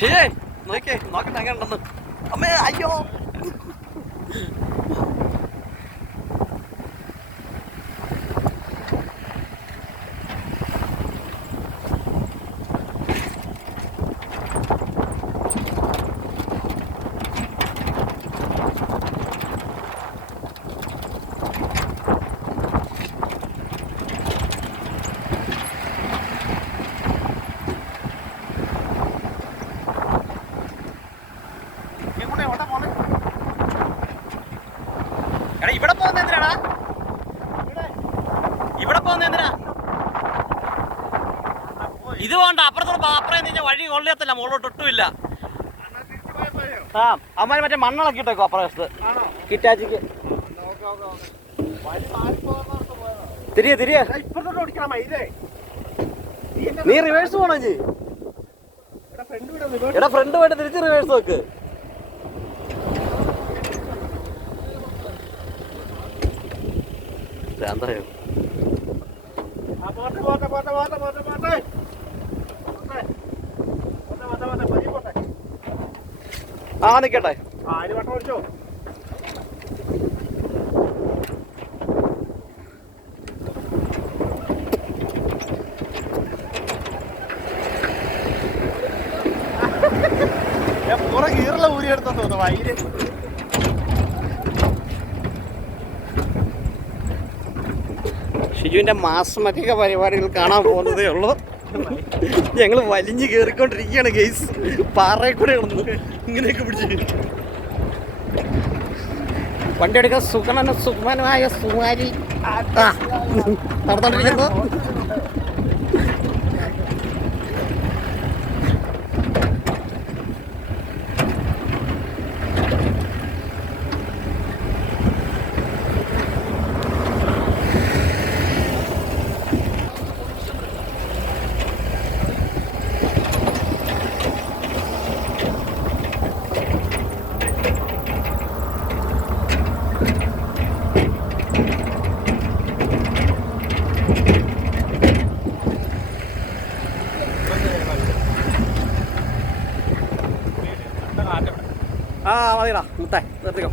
ശരിയായി. നോക്കേ നോക്കട്ടെ അങ്ങനെ ഉണ്ടെന്ന്. അമ്മേ അയ്യോ. പോകുന്ന എന്തിനാടാ ഇവിടെ പോകുന്ന ഇത് വേണ്ട അപ്പുറത്തോട് പോ, അപ്പുറം നിന്ന് വഴി കൊള്ളിയത്തില്ല മുകളിലോട്ട് ഒട്ടുമില്ല. ആ അമ്മാര് മറ്റേ മണ്ണളൊക്കെ ഇട്ടേക്കോ അപ്പുറത്ത് കിറ്റാച്ചിക്ക്. തിരിയെ തിരിയെ. നീ റിവേഴ്സ് പോണോ എടാ ഫ്രണ്ട് പോയിട്ട് തിരിച്ച് റിവേഴ്സ് നോക്ക്. ഭ്രാന്തായോ ആ നിക്കട്ടെ. പുറകീറുള്ള ഊരിയെടുത്തെന്ന് തോന്നുന്നു. വൈര്. ഷിജുവിന്റെ മാസ്മരിക പരിപാടികൾ കാണാൻ പോകുന്നതേ ഉള്ളൂ. ഞങ്ങൾ വലിഞ്ഞു കയറിക്കൊണ്ടിരിക്കുകയാണ് ഗെയ്സ് പാറയിൽ കൂടെ കിടന്നു ഇങ്ങനെയൊക്കെ പിടിച്ച് വണ്ടി എടുക്കാൻ സുഖമന സുമാരി. ആ ആ മതിടാ മുത്തേ നിർത്തിക്കോ.